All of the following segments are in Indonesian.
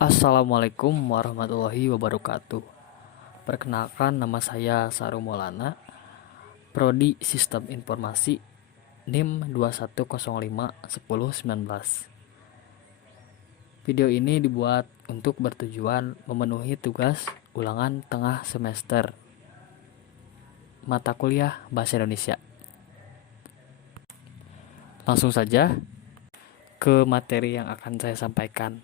Assalamualaikum warahmatullahi wabarakatuh. Perkenalkan, nama saya Saru Maulana, Prodi Sistem Informasi, NIM 21051019. Video ini dibuat untuk bertujuan memenuhi tugas ulangan tengah semester mata kuliah Bahasa Indonesia. Langsung saja ke materi yang akan saya sampaikan.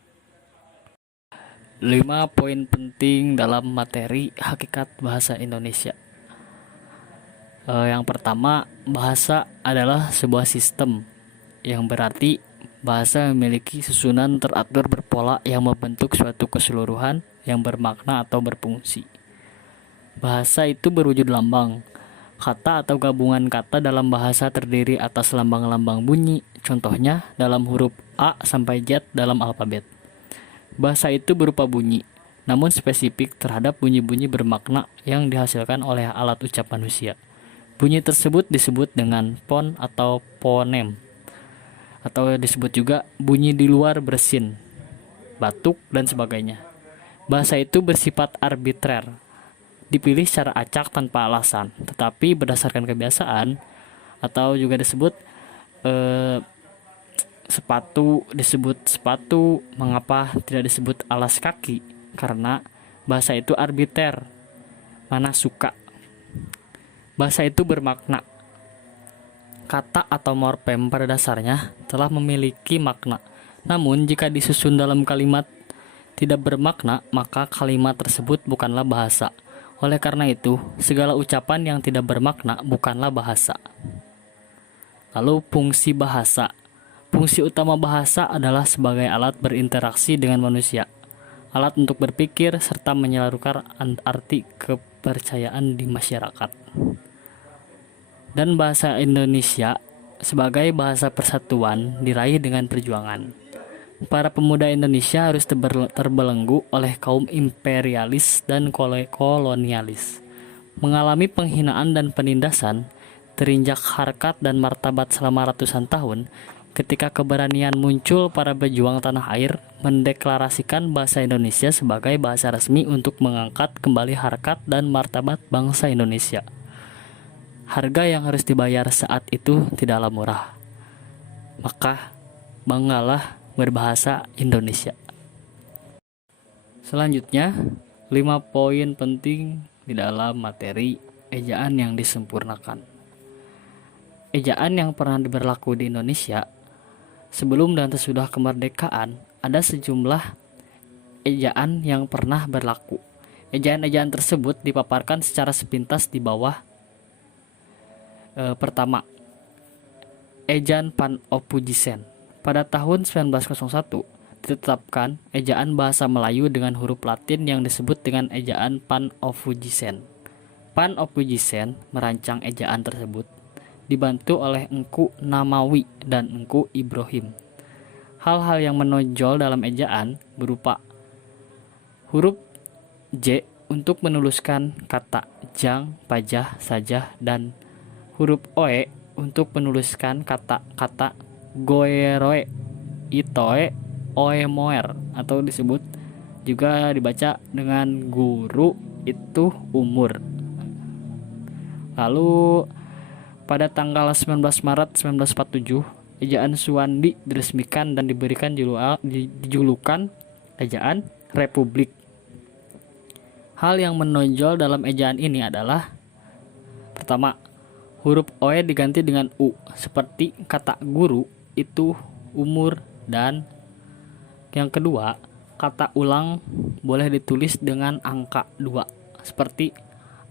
5 poin penting dalam materi hakikat bahasa Indonesia. Yang pertama, bahasa adalah sebuah sistem, yang berarti bahasa memiliki susunan teratur berpola yang membentuk suatu keseluruhan yang bermakna atau berfungsi. Bahasa itu berwujud lambang. Kata atau gabungan kata dalam bahasa terdiri atas lambang-lambang bunyi, contohnya dalam huruf A sampai Z dalam alfabet. Bahasa itu berupa bunyi, namun spesifik terhadap bunyi-bunyi bermakna yang dihasilkan oleh alat ucap manusia. Bunyi tersebut disebut dengan fon atau fonem, atau disebut juga bunyi di luar bersin, batuk, dan sebagainya. Bahasa itu bersifat arbitrer, dipilih secara acak tanpa alasan, tetapi berdasarkan kebiasaan, atau juga disebut sepatu disebut sepatu. Mengapa tidak disebut alas kaki? Karena bahasa itu arbiter, mana suka. Bahasa itu bermakna. Kata atau morfem pada dasarnya telah memiliki makna. Namun jika disusun dalam kalimat tidak bermakna, maka kalimat tersebut bukanlah bahasa. Oleh karena itu, segala ucapan yang tidak bermakna bukanlah bahasa. Lalu fungsi bahasa. Fungsi utama bahasa adalah sebagai alat berinteraksi dengan manusia, alat untuk berpikir, serta menyalurkan arti kepercayaan di masyarakat. Dan bahasa Indonesia sebagai bahasa persatuan diraih dengan perjuangan. Para pemuda Indonesia harus terbelenggu oleh kaum imperialis dan kolonialis, mengalami penghinaan dan penindasan, terinjak harkat dan martabat selama ratusan tahun. Ketika keberanian muncul para pejuang tanah air mendeklarasikan bahasa Indonesia sebagai bahasa resmi untuk mengangkat kembali harkat dan martabat bangsa Indonesia. Harga yang harus dibayar saat itu tidaklah murah. Maka banggalah berbahasa Indonesia. Selanjutnya, 5 poin penting di dalam materi ejaan yang disempurnakan. Ejaan yang pernah berlaku di Indonesia sebelum dan sesudah kemerdekaan, ada sejumlah ejaan yang pernah berlaku. Ejaan-ejaan tersebut dipaparkan secara sepintas di bawah. Pertama, ejaan Panopujisen. Pada tahun 1901, ditetapkan ejaan bahasa Melayu dengan huruf Latin yang disebut dengan ejaan Panopujisen. Panopujisen merancang ejaan tersebut dibantu oleh Engku Namawi dan Engku Ibrahim. Hal-hal yang menonjol dalam ejaan berupa huruf J untuk menuliskan kata jang, pajah, sajah, dan huruf Oe untuk menuliskan kata-kata goeroe, itoe, oemoer, atau disebut juga dibaca dengan guru itu umur. Lalu pada tanggal 19 Maret 1947, ejaan Suwandi diresmikan dan diberikan julukan ejaan Republik. Hal yang menonjol dalam ejaan ini adalah pertama, huruf OE diganti dengan U, seperti kata guru itu umur, dan yang kedua, kata ulang boleh ditulis dengan angka 2, seperti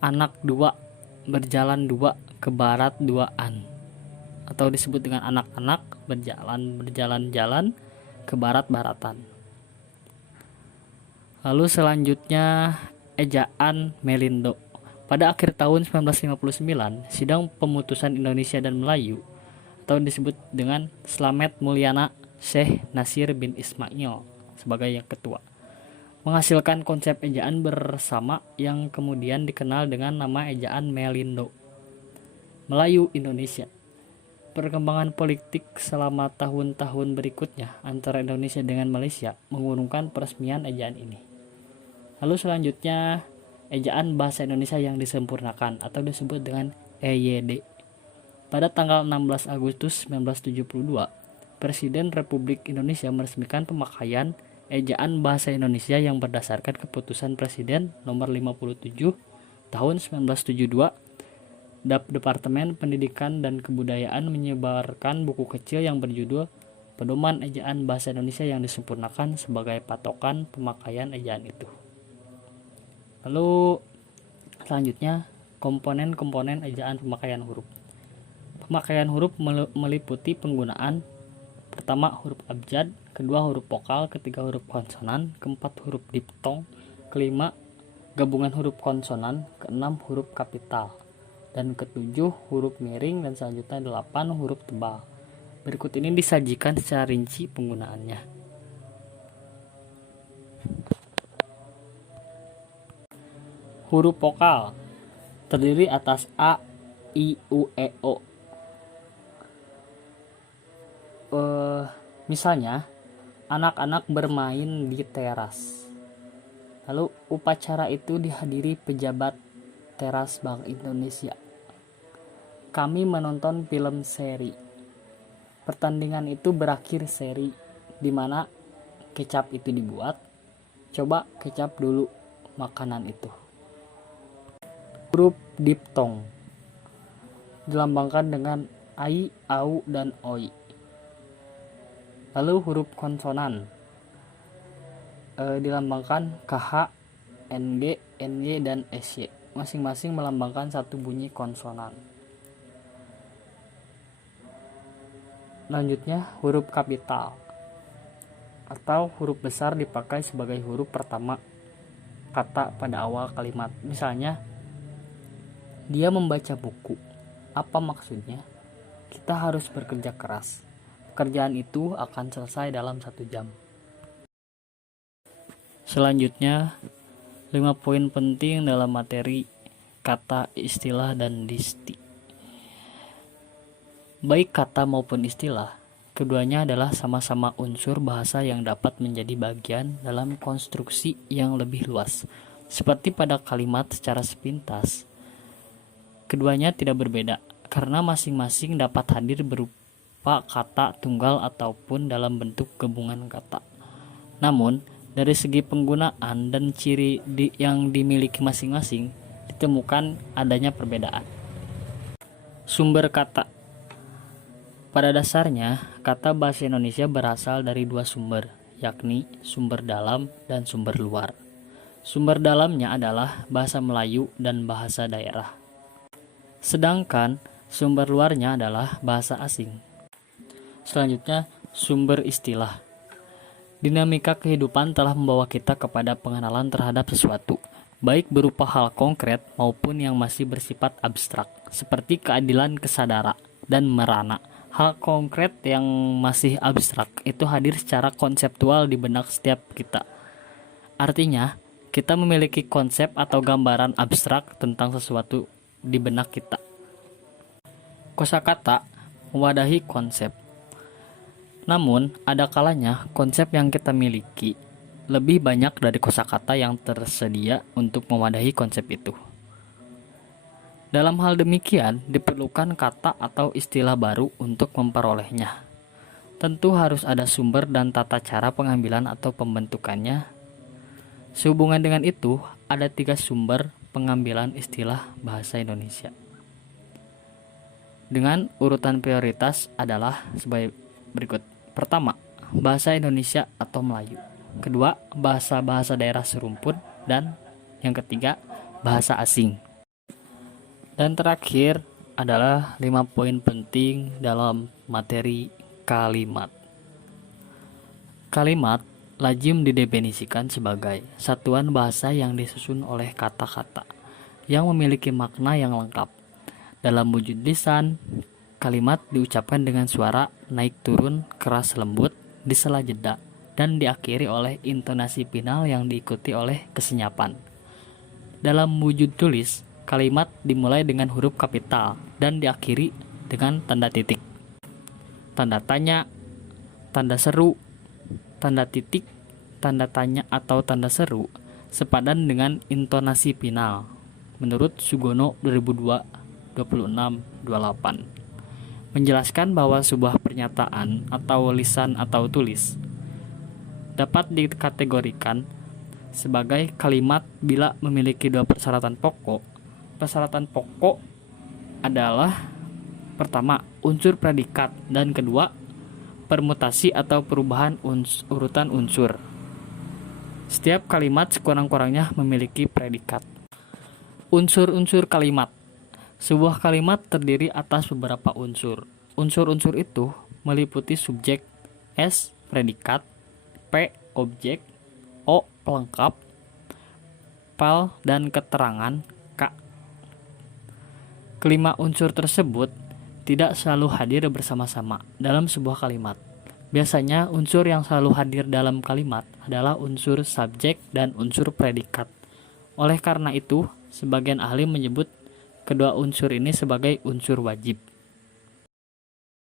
anak 2, berjalan 2, ke barat 2-an, atau disebut dengan anak-anak berjalan-jalan ke barat-baratan. Lalu selanjutnya ejaan Melindo. Pada akhir tahun 1959, sidang pemutusan Indonesia dan Melayu, atau disebut dengan Slamet Mulyana Syekh Nasir bin Ismail sebagai yang ketua, menghasilkan konsep ejaan bersama yang kemudian dikenal dengan nama ejaan Melindo, Melayu Indonesia. Perkembangan politik selama tahun-tahun berikutnya antara Indonesia dengan Malaysia mengurungkan peresmian ejaan ini. Lalu selanjutnya, ejaan bahasa Indonesia yang disempurnakan atau disebut dengan EYD. Pada tanggal 16 Agustus 1972, Presiden Republik Indonesia meresmikan pemakaian ejaan bahasa Indonesia yang berdasarkan keputusan Presiden nomor 57 tahun 1972. Departemen Pendidikan dan Kebudayaan menyebarkan buku kecil yang berjudul Pedoman Ejaan Bahasa Indonesia yang disempurnakan sebagai patokan pemakaian ejaan itu. Lalu selanjutnya, komponen-komponen ejaan pemakaian huruf. Pemakaian huruf meliputi penggunaan pertama huruf abjad, kedua huruf vokal, ketiga huruf konsonan, keempat huruf diftong, kelima gabungan huruf konsonan, keenam huruf kapital, dan ketujuh huruf miring, dan selanjutnya 8 huruf tebal. Berikut ini disajikan secara rinci penggunaannya. Huruf vokal terdiri atas A, I, U, E, O. Misalnya, anak-anak bermain di teras. Lalu upacara itu dihadiri pejabat teras Bank Indonesia. Kami menonton film seri. Pertandingan itu berakhir seri, di mana kecap itu dibuat. Coba kecap dulu makanan itu. Huruf diftong dilambangkan dengan ai, au, dan oi. Lalu huruf konsonan dilambangkan KH, NG, NY, dan SY. Masing-masing melambangkan satu bunyi konsonan. Lanjutnya, huruf kapital atau huruf besar dipakai sebagai huruf pertama kata pada awal kalimat. Misalnya, dia membaca buku. Apa maksudnya? Kita harus bekerja keras. Pekerjaan itu akan selesai dalam 1 jam. Selanjutnya, 5 poin penting dalam materi kata, istilah, dan disti. Baik kata maupun istilah, keduanya adalah sama-sama unsur bahasa yang dapat menjadi bagian dalam konstruksi yang lebih luas. Seperti pada kalimat secara sepintas, keduanya tidak berbeda karena masing-masing dapat hadir berupa kata tunggal ataupun dalam bentuk gabungan kata. Namun, dari segi penggunaan dan ciri yang dimiliki masing-masing, ditemukan adanya perbedaan. Sumber kata. Pada dasarnya, kata bahasa Indonesia berasal dari 2 sumber, yakni sumber dalam dan sumber luar. Sumber dalamnya adalah bahasa Melayu dan bahasa daerah. Sedangkan sumber luarnya adalah bahasa asing. Selanjutnya, sumber istilah. Dinamika kehidupan telah membawa kita kepada pengenalan terhadap sesuatu, baik berupa hal konkret maupun yang masih bersifat abstrak, seperti keadilan kesadara dan merana. Hal konkret yang masih abstrak itu hadir secara konseptual di benak setiap kita. Artinya, kita memiliki konsep atau gambaran abstrak tentang sesuatu di benak kita. Kosakata mewadahi konsep. Namun, ada kalanya konsep yang kita miliki lebih banyak dari kosakata yang tersedia untuk mewadahi konsep itu. Dalam hal demikian, diperlukan kata atau istilah baru untuk memperolehnya. Tentu harus ada sumber dan tata cara pengambilan atau pembentukannya. Sehubungan dengan itu, ada 3 sumber pengambilan istilah bahasa Indonesia. Dengan urutan prioritas adalah sebagai berikut. Pertama, bahasa Indonesia atau Melayu. Kedua, bahasa-bahasa daerah serumpun. Dan yang ketiga, bahasa asing. Dan terakhir adalah 5 poin penting dalam materi kalimat. Kalimat lazim didefinisikan sebagai satuan bahasa yang disusun oleh kata-kata yang memiliki makna yang lengkap. Dalam wujud lisan, kalimat diucapkan dengan suara naik turun, keras lembut, di sela jeda, dan diakhiri oleh intonasi final yang diikuti oleh kesenyapan. Dalam wujud tulis, kalimat dimulai dengan huruf kapital dan diakhiri dengan tanda titik. tanda tanya, tanda seru, tanda titik, tanda tanya atau tanda seru sepadan dengan intonasi final. Menurut Sugono 2002 2628 menjelaskan bahwa sebuah pernyataan atau lisan atau tulis dapat dikategorikan sebagai kalimat bila memiliki dua persyaratan pokok. Persyaratan pokok adalah pertama, unsur predikat, dan kedua, permutasi atau perubahan urutan unsur. Setiap kalimat sekurang-kurangnya memiliki predikat. Unsur-unsur kalimat. Sebuah kalimat terdiri atas beberapa unsur. Unsur-unsur itu meliputi subjek, S predikat, P objek, O pelengkap, pal dan keterangan, K. Kelima unsur tersebut tidak selalu hadir bersama-sama dalam sebuah kalimat. Biasanya unsur yang selalu hadir dalam kalimat adalah unsur subjek dan unsur predikat. Oleh karena itu, sebagian ahli menyebut kedua unsur ini sebagai unsur wajib.